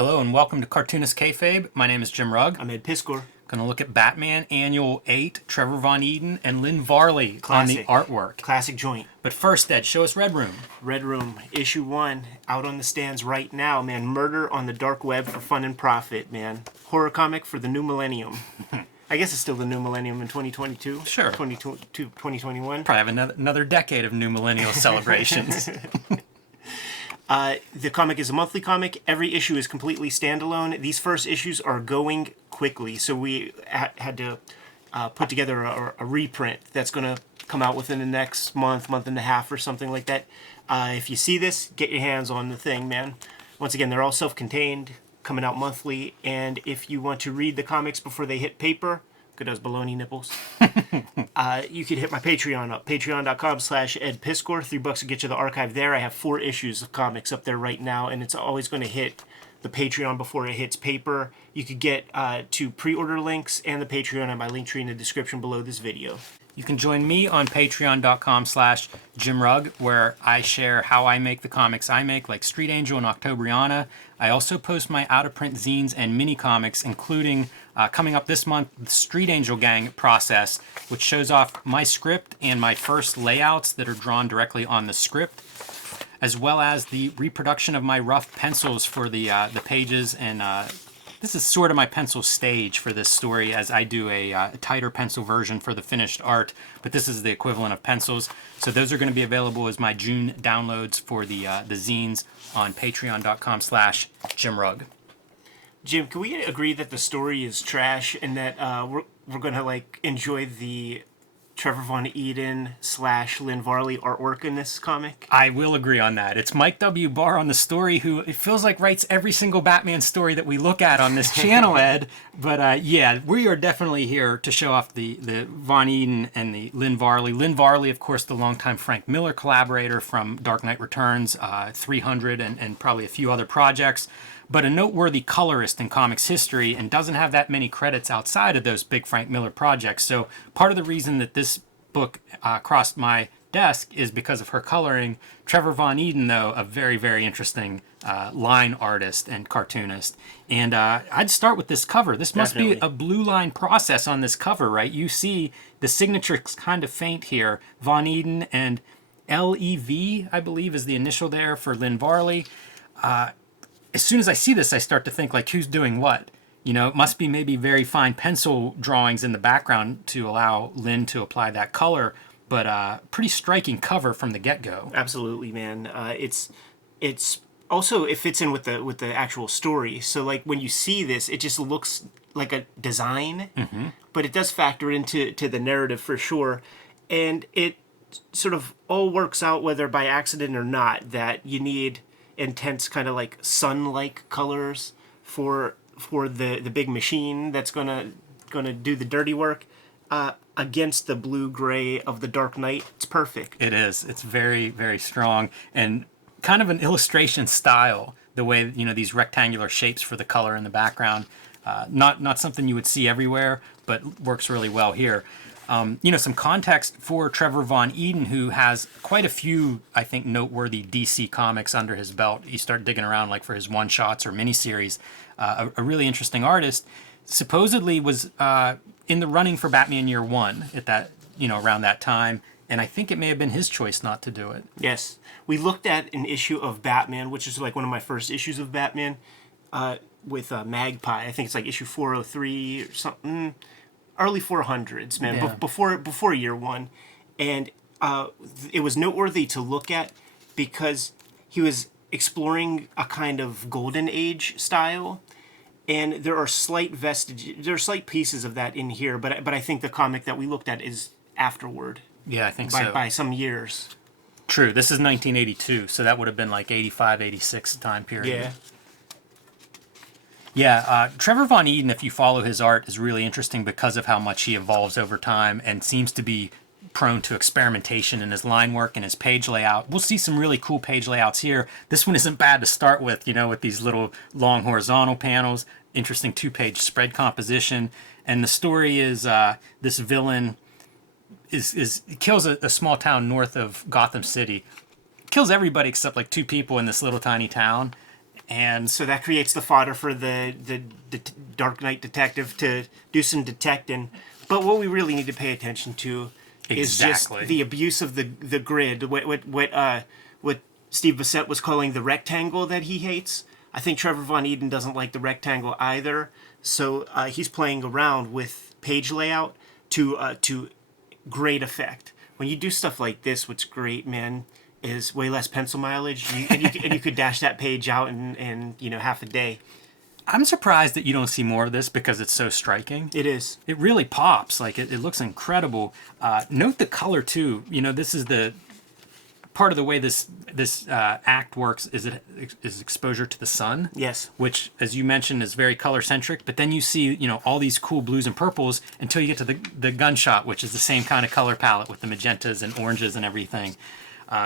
Hello and welcome to Cartoonist Kayfabe. My name is Jim Rugg. I'm Ed Piskor. Going to look at Batman Annual 8, Trevor Von Eeden and Lynn Varley on the artwork. Classic joint. But first, Ed, show us Red Room. Red Room, issue 1, out on the stands right now, man. Murder on the dark web for fun and profit, man. Horror comic for the new millennium. I guess it's still the new millennium in 2022. Sure. 2021. Probably have another decade of new millennial celebrations. The comic is a monthly comic. Every issue is completely standalone. These first issues are going quickly, so we had to put together a reprint that's going to come out within the next month and a half or something like that. If you see this, get your hands on the thing, man. Once again, they're all self-contained, coming out monthly, and if you want to read the comics before they hit paper, look at those baloney nipples. You could hit my Patreon up, patreon.com/EdPiskor. $3 to get you the archive there. I have 4 issues of comics up there right now, and it's always going to hit the Patreon before it hits paper. You could get to pre-order links and the Patreon on my link tree in the description below this video. You can join me on patreon.com/JimRugg, where I share how I make the comics I make, like Street Angel and Octobriana. I also post my out-of-print zines and mini-comics, including, coming up this month, the Street Angel Gang process, which shows off my script and my first layouts that are drawn directly on the script, as well as the reproduction of my rough pencils for the pages, and this is sort of my pencil stage for this story, as I do a tighter pencil version for the finished art, but this is the equivalent of pencils. So those are going to be available as my June downloads for the zines on patreon.com/JimRugg. Jim, can we agree that the story is trash and that we're going to enjoy the Trevor Von Eeden / Lynn Varley artwork in this comic? I will agree on that. It's Mike W. Barr on the story, who it feels like writes every single Batman story that we look at on this channel, Ed. But yeah, we are definitely here to show off the Von Eeden and the Lynn Varley. Lynn Varley, of course, the longtime Frank Miller collaborator from Dark Knight Returns, 300, and probably a few other projects. But a noteworthy colorist in comics history, and doesn't have that many credits outside of those big Frank Miller projects. So part of the reason that this book crossed my desk is because of her coloring. Trevor Von Eeden, though, a very, very interesting line artist and cartoonist. And I'd start with this cover. This must be a blue line process on this cover, right? You see the signature's kind of faint here. Von Eeden and LEV, I believe, is the initial there for Lynn Varley. As soon as I see this, I start to think, like, who's doing what? You know, it must be maybe very fine pencil drawings in the background to allow Lynn to apply that color, but pretty striking cover from the get-go. Absolutely, man. It's also, it fits in with the actual story. So, like, when you see this, it just looks like a design, but it does factor into the narrative for sure. And it sort of all works out, whether by accident or not, that you need intense kind of like sun-like colors for the big machine that's gonna do the dirty work against the blue-gray of the Dark Knight. It's perfect. It is. It's very, very strong, and kind of an illustration style, the way, you know, these rectangular shapes for the color in the background. Not something you would see everywhere, but works really well here. You know, some context for Trevor Von Eeden, who has quite a few, I think, noteworthy DC comics under his belt. You start digging around, like, for his one-shots or miniseries. A really interesting artist. Supposedly was in the running for Batman Year One at that, you know, around that time, and I think it may have been his choice not to do it. Yes, we looked at an issue of Batman, which is like one of my first issues of Batman, with Magpie. I think it's like issue 403 or something. Early 400s, man, yeah. before Year One, and it was noteworthy to look at because he was exploring a kind of golden age style, and there are slight pieces of that in here, but I think the comic that we looked at is afterward. Yeah, I think by some years. True. This is 1982, so that would have been like 85, 86 time period. Yeah. Yeah, Trevor Von Eeden, if you follow his art, is really interesting because of how much he evolves over time and seems to be prone to experimentation in his line work and his page layout. We'll see some really cool page layouts here. This one isn't bad to start with, you know, with these little long horizontal panels, interesting 2-page spread composition. And the story is this villain kills a small town north of Gotham City. Kills everybody except like 2 people in this little tiny town. And So that creates the fodder for the Dark Knight detective to do some detecting. But what we really need to pay attention to is just Exactly. the abuse of the grid. What Steve Bissett was calling the rectangle that he hates. I think Trevor Von Eeden doesn't like the rectangle either. So he's playing around with page layout to great effect. When you do stuff like this, what's great, man, is way less pencil mileage, and you could dash that page out in half a day. I'm surprised that you don't see more of this because it's so striking. It is. It really pops. Like it looks incredible. Note the color too. This is the part of the way this act works is exposure to the sun. Yes. Which, as you mentioned, is very color centric. But then you see all these cool blues and purples until you get to the gunshot, which is the same kind of color palette with the magentas and oranges and everything.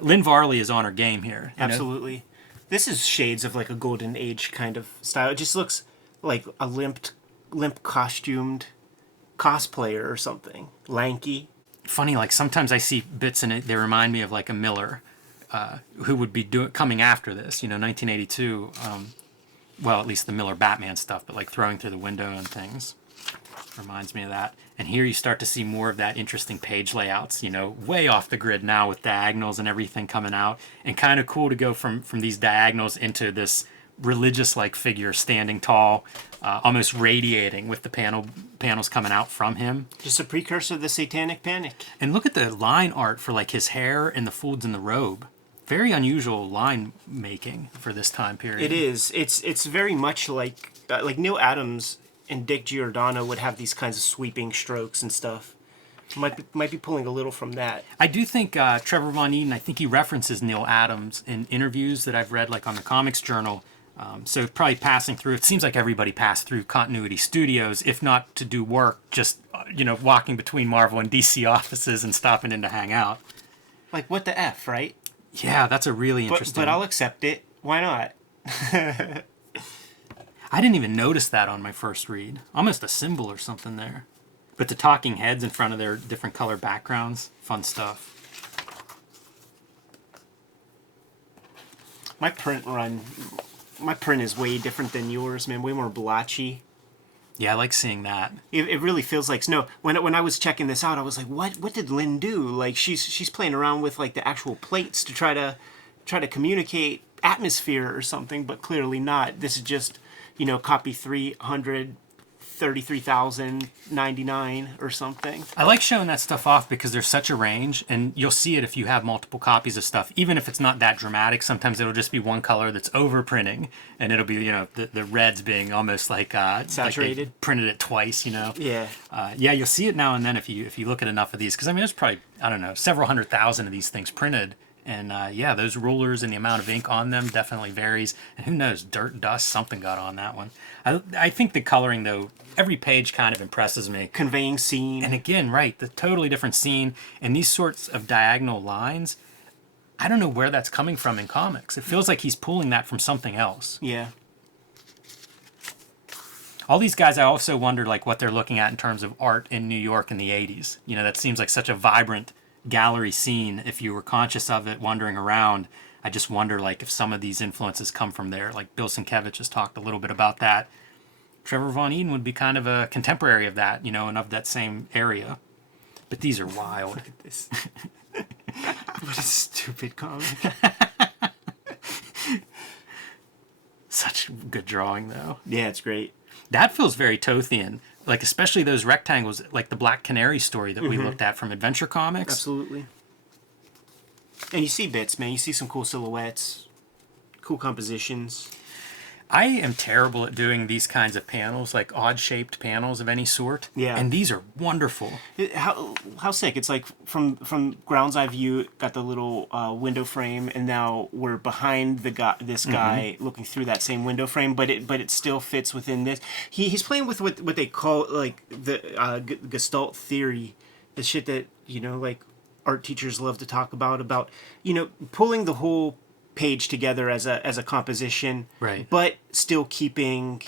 Lynn Varley is on her game here. Absolutely. This is shades of like a golden age kind of style. It just looks like a limp costumed cosplayer or something. Lanky. Funny, like sometimes I see bits in it. They remind me of like a Miller, who would be coming after this. 1982. Well, at least the Miller Batman stuff, but like throwing through the window and things reminds me of that. And here you start to see more of that interesting page layouts. Way off the grid now with diagonals and everything coming out, and kind of cool to go from these diagonals into this religious-like figure standing tall, almost radiating with the panels coming out from him. Just a precursor to the Satanic Panic. And look at the line art for like his hair and the folds in the robe. Very unusual line making for this time period. It is. It's very much like Neil Adams and Dick Giordano would have these kinds of sweeping strokes and stuff. Might be pulling a little from that. I do think Trevor Von Eeden, I think he references Neil Adams in interviews that I've read, like on the Comics Journal. So probably passing through. It seems like everybody passed through Continuity Studios, if not to do work, just walking between Marvel and DC offices and stopping in to hang out. Like, what the F, right? Yeah, that's a really interesting. But I'll accept it. Why not? I didn't even notice that on my first read. Almost a symbol or something there. But the talking heads in front of their different color backgrounds, fun stuff. My print is way different than yours, man. Way more blotchy. Yeah, I like seeing that. It really feels like snow. When I was checking this out, I was like, what did Lynn do? Like she's playing around with like the actual plates to try to communicate atmosphere or something, but clearly not. This is just copy 333,099 or something. I like showing that stuff off because there's such a range, and you'll see it if you have multiple copies of stuff. Even if it's not that dramatic, sometimes it'll just be one color that's overprinting, and it'll be the reds being almost like saturated, like they printed it twice. Yeah. Yeah, you'll see it now and then if you look at enough of these, because there's probably several 100,000 of these things printed. And those rulers and the amount of ink on them definitely varies. And who knows, dirt, dust, something got on that one. I think the coloring, though, every page kind of impresses me. Conveying scene. And again, right, the totally different scene. And these sorts of diagonal lines, I don't know where that's coming from in comics. It feels like he's pulling that from something else. Yeah. All these guys, I also wonder like what they're looking at in terms of art in New York in the 80s. That seems like such a vibrant gallery scene. If you were conscious of it wandering around, I just wonder like if some of these influences come from there. Like Bill Sienkiewicz has talked a little bit about that. Trevor Von Eeden would be kind of a contemporary of that, and of that same area. But these are wild. Look at this. What a stupid comic. Such good drawing though. Yeah, it's great. That feels very Tothian. Like especially those rectangles, like the Black Canary story that we looked at from Adventure Comics. Absolutely. And you see bits, man. You see some cool silhouettes, cool compositions. I am terrible at doing these kinds of panels, like odd-shaped panels of any sort. Yeah. And these are wonderful. How sick. It's like from ground's eye view, got the little window frame, and now we're behind this guy looking through that same window frame, but it still fits within this. He's playing with what they call like the Gestalt theory, the shit that like art teachers love to talk about pulling the whole page together as a composition, right? But still keeping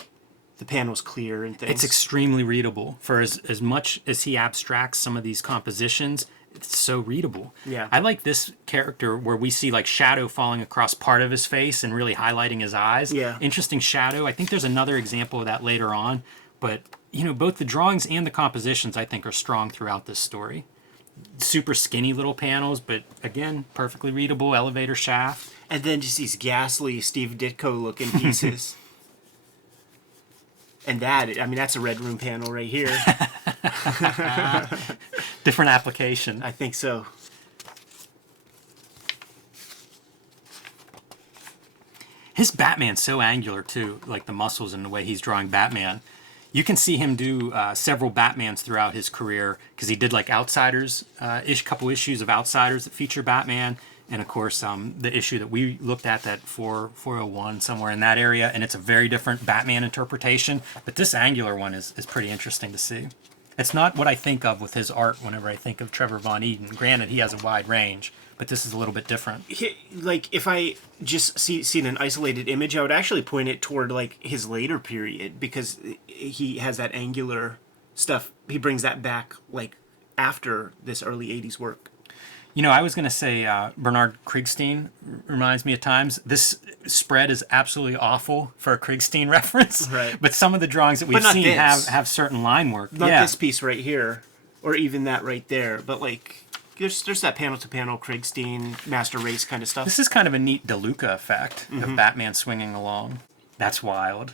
the panels clear and things. It's extremely readable. For as much as he abstracts some of these compositions, it's so readable. Yeah. I like this character where we see like shadow falling across part of his face and really highlighting his eyes. Yeah. Interesting shadow. I think there's another example of that later on, but both the drawings and the compositions I think are strong throughout this story. Super skinny little panels, but again, perfectly readable elevator shaft. And then just these ghastly Steve Ditko looking pieces. And that's a Red Room panel right here. Different application. I think so. His Batman's so angular too, like the muscles and the way he's drawing Batman. You can see him do several Batmans throughout his career because he did like Outsiders, couple issues of Outsiders that feature Batman, and of course the issue that we looked at, that 401 somewhere in that area, and it's a very different Batman interpretation. But this angular one is pretty interesting to see. It's not what I think of with his art whenever I think of Trevor Von Eeden. Granted, he has a wide range, but this is a little bit different. Like, if I just seen an isolated image, I would actually point it toward, like, his later period, because he has that angular stuff. He brings that back, like, after this early 80s work. I was going to say Bernard Krigstein reminds me at times. This spread is absolutely awful for a Krigstein reference. Right. But some of the drawings that we've seen have certain line work. Not this piece right here, or even that right there, but, like, there's that panel-to-panel Krigstein, Master Race kind of stuff. This is kind of a neat DeLuca effect of Batman swinging along. That's wild.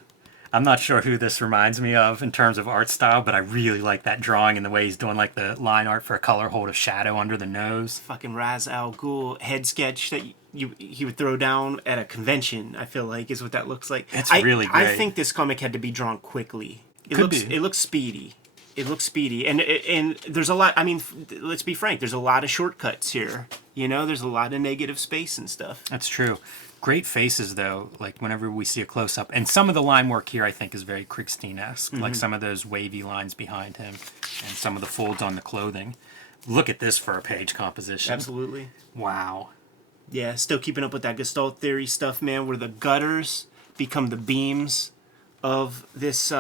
I'm not sure who this reminds me of in terms of art style, but I really like that drawing and the way he's doing like the line art for a color hold of shadow under the nose. Fucking Ra's al Ghul head sketch that he would throw down at a convention, I feel like, is what that looks like. It's really great. I think this comic had to be drawn quickly. It looks speedy. It looks speedy. And there's a lot, I mean, let's be frank, there's a lot of shortcuts here. There's a lot of negative space and stuff. That's true. Great faces, though, like whenever we see a close-up. And some of the line work here, I think, is very Krigstein-esque. Like some of those wavy lines behind him and some of the folds on the clothing. Look at this for a page composition. Absolutely. Wow. Yeah, still keeping up with that Gestalt theory stuff, man, where the gutters become the beams of this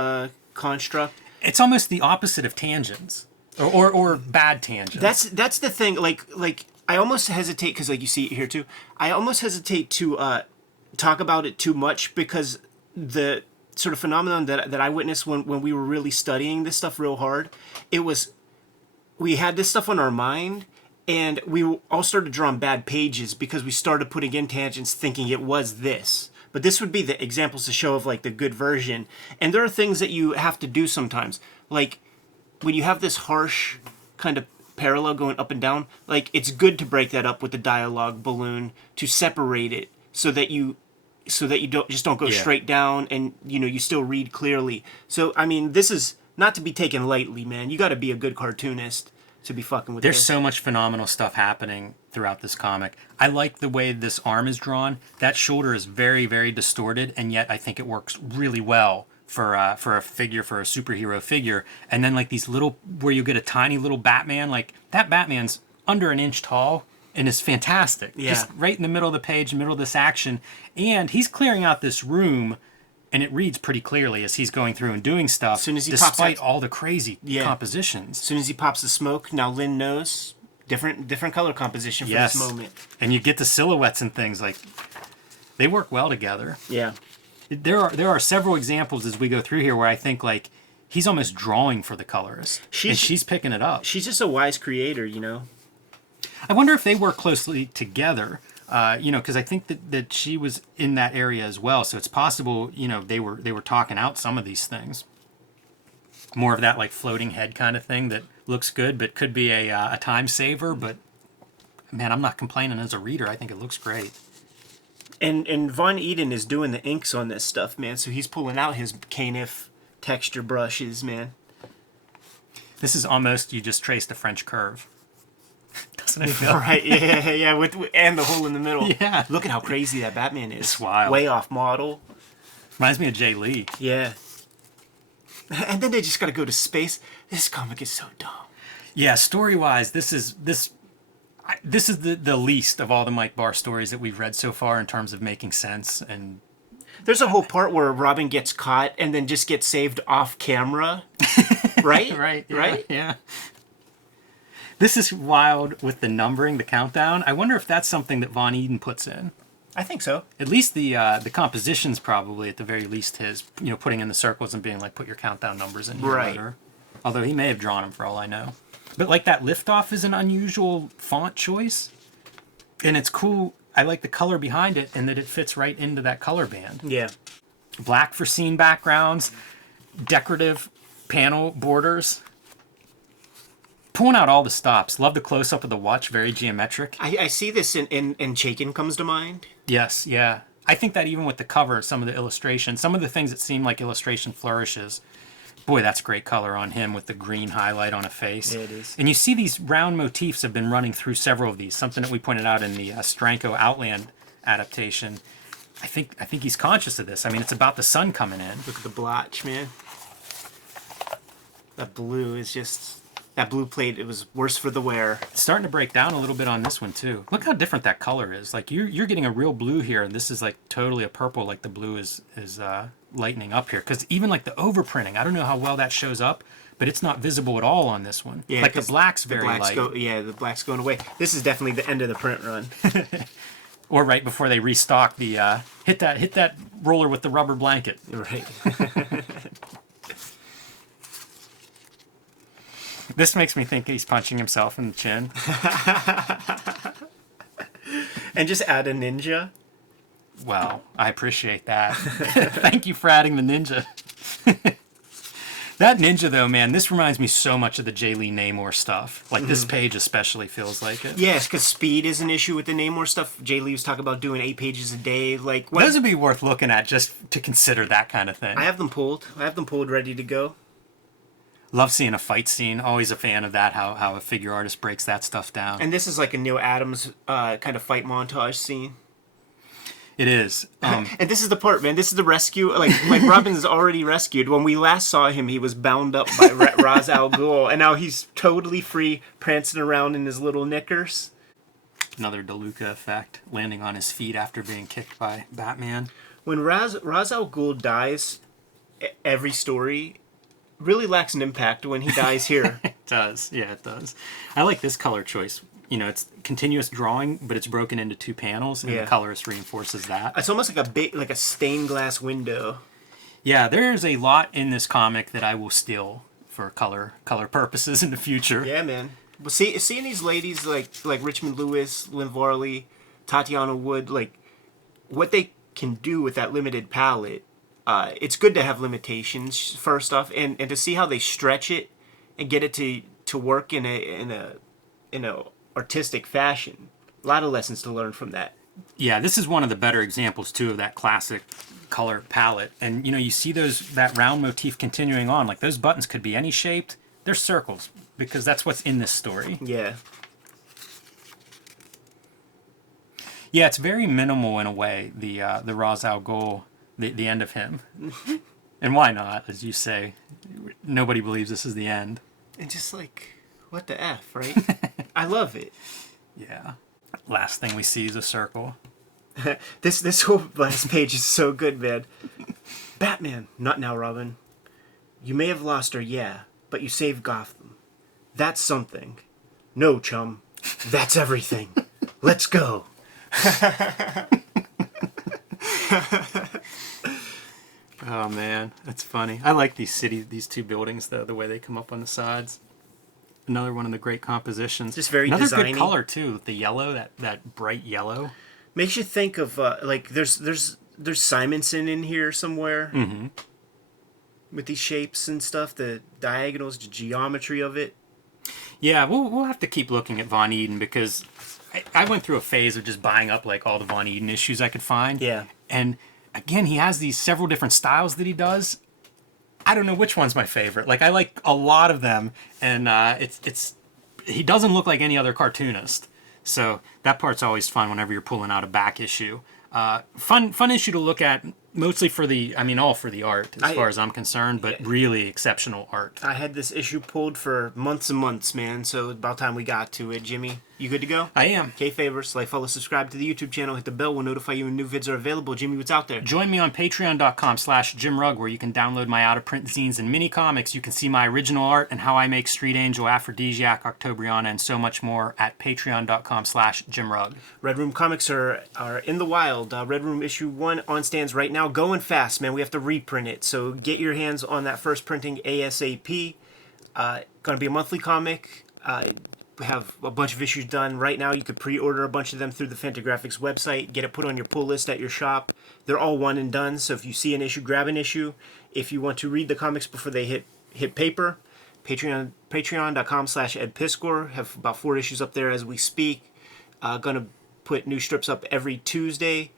construct. It's almost the opposite of tangents. Or bad tangents. That's the thing, like I almost hesitate, because like you see it here too, I almost hesitate to talk about it too much, because the sort of phenomenon that I witnessed when we were really studying this stuff real hard, we had this stuff on our mind, and we all started drawing bad pages because we started putting in tangents thinking it was this. But this would be the examples to show of like the good version. And there are things that you have to do sometimes. Like when you have this harsh kind of parallel going up and down, like it's good to break that up with the dialogue balloon to separate it so that you don't go straight down, and you still read clearly. So I mean, this is not to be taken lightly, man. You got to be a good cartoonist to be fucking with There's this. so much phenomenal stuff happening throughout this comic. I like the way this arm is drawn. That shoulder is very, very distorted, and yet I think it works really well for a superhero figure. And then like these little, where you get a tiny little Batman, like that Batman's under an inch tall and is fantastic. Yeah. Just right in the middle of the page, middle of this action. And he's clearing out this room, and it reads pretty clearly as he's going through and doing stuff, soon as he despite pops all the crazy compositions. As soon as he pops the smoke, now Lynn knows different color composition for this moment. And you get the silhouettes and things, like they work well together. Yeah. There are several examples as we go through here where I think like he's almost drawing for the colorist, and she's picking it up. She's just a wise creator, I wonder if they work closely together, because I think that she was in that area as well. So it's possible, they were talking out some of these things. More of that like floating head kind of thing that looks good, but could be a time saver. But man, I'm not complaining as a reader. I think it looks great. And Von Eeden is doing the inks on this stuff, man. So he's pulling out his Canif texture brushes, man. This is almost, you just traced a French curve. Doesn't it feel? Right, yeah, and the hole in the middle. Yeah. Look at how crazy that Batman is. It's wild. Way off model. Reminds me of Jay Lee. Yeah. And then they just got to go to space. This comic is so dumb. Yeah, story-wise, this is the least of all the Mike Barr stories that we've read so far in terms of making sense. And there's a whole part where Robin gets caught and then just gets saved off camera. Right? Right. Right? Yeah. This is wild with the numbering, the countdown. I wonder if that's something that Von Eeden puts in. I think so. At least the composition's probably, at the very least, his, putting in the circles and being like, put your countdown numbers in here. Right. Although he may have drawn them for all I know. But like that liftoff is an unusual font choice. And it's cool. I like the color behind it and that it fits right into that color band. Yeah. Black for scene backgrounds, decorative panel borders. Pulling out all the stops. Love the close-up of the watch, very geometric. I see this in Chaykin comes to mind. Yes, yeah. I think that even with the cover, some of the illustrations, some of the things that seem like illustration flourishes, boy, that's great color on him with the green highlight on a face. Yeah, it is. And you see these round motifs have been running through several of these, something that we pointed out in the Stranko Outland adaptation. I think he's conscious of this. I mean, it's about the sun coming in. Look at the blotch, man. That blue is just... That blue plate, it was worse for the wear. It's starting to break down a little bit on this one, too. Look how different that color is. Like, you're getting a real blue here, and this is, like, totally a purple, like the blue is lightening up here. Because even, like, the overprinting, I don't know how well that shows up, but it's not visible at all on this one. Yeah, like, the black's very light. The black's going away. This is definitely the end of the print run. Or right before they restock the, hit that roller with the rubber blanket. Right. This makes me think he's punching himself in the chin. And just add a ninja. Well, I appreciate that. Thank you for adding the ninja. That ninja, though, man, this reminds me so much of the J. Lee Namor stuff. Like, this page especially feels like it. Yes, because speed is an issue with the Namor stuff. Jay Lee was talking about doing 8 pages a day. Like Those would be worth looking at just to consider that kind of thing. I have them pulled. Ready to go. Love seeing a fight scene. Always a fan of that, how a figure artist breaks that stuff down. And this is like a Neil Adams kind of fight montage scene. It is. And this is the part, man. This is the rescue. Like Robin's already rescued. When we last saw him, he was bound up by Ra's al Ghul, and now he's totally free, prancing around in his little knickers. Another DeLuca effect, landing on his feet after being kicked by Batman. When Ra's al Ghul dies, every story really lacks an impact when he dies here. It does. Yeah, it does. I like this color choice. It's continuous drawing, but it's broken into 2 panels, and the colorist reinforces that. It's almost like a stained glass window. Yeah, there's a lot in this comic that I will steal for color purposes in the future. Yeah, man. But seeing these ladies like Richmond Lewis, Lynn Varley, Tatiana Wood, like what they can do with that limited palette. It's good to have limitations first off, and to see how they stretch it and get it to work in a artistic fashion. A lot of lessons to learn from that. Yeah, this is one of the better examples too of that classic color palette. And you see that round motif continuing on. Like those buttons could be any shaped. They're circles because that's what's in this story. Yeah. Yeah, it's very minimal in a way. The Ra's al Ghul, the end of him. And why not? As you say, nobody believes this is the end. And just like, what the F, right? I love it. Yeah. Last thing we see is a circle. This whole last page is so good, man. Batman, not now, Robin. You may have lost her, yeah, but you saved Gotham. That's something. No, chum. That's everything. Let's go. Oh man, that's funny. I like these 2 buildings though, the way they come up on the sides. Another one of the great compositions. Just very Another designy. good color too. The yellow, that bright yellow. Makes you think of like there's Simonson in here somewhere. Mm-hmm. With these shapes and stuff, the diagonals, the geometry of it. Yeah, we'll have to keep looking at Von Eeden because I went through a phase of just buying up like all the Von Eeden issues I could find. Yeah. And again, he has these several different styles that he does. I don't know which one's my favorite. Like I like a lot of them, and he doesn't look like any other cartoonist. So that part's always fun whenever you're pulling out a back issue. Fun issue to look at Mostly for the, I mean, all for the art, as far as I'm concerned, but really exceptional art. I had this issue pulled for months and months, man. So about time we got to it. Jimmy, you good to go? I am. Kayfabers, like, follow, subscribe to the YouTube channel, hit the bell, will notify you when new vids are available. Jimmy, what's out there? Join me on patreon.com/JimRugg, where you can download my out-of-print zines and mini comics. You can see my original art and how I make Street Angel, Aphrodisiac, Octobriana, and so much more at patreon.com/JimRugg. Red Room comics are in the wild. Red Room issue 1 on stands right now, going fast, man. We have to reprint it, so get your hands on that first printing ASAP. Gonna be a monthly comic. We have a bunch of issues done right now. You could pre-order a bunch of them through the Fantagraphics website, get it put on your pull list at your shop. They're all one and done, so if you see an issue, grab an issue. If you want to read the comics before they hit paper, patreon.com/edpiskor. Have about 4 issues up there as we speak. Gonna put new strips up every Tuesday,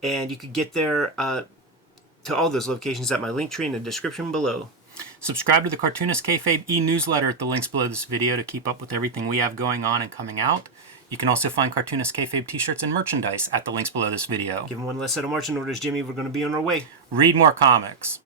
and you could get there to all those locations at my link tree in the description below. Subscribe to the Cartoonist Kayfabe e-newsletter at the links below this video to keep up with everything we have going on and coming out. You can also find Cartoonist Kayfabe t-shirts and merchandise at the links below this video. Give them one less set of marching orders, Jimmy. We're going to be on our way. Read more comics.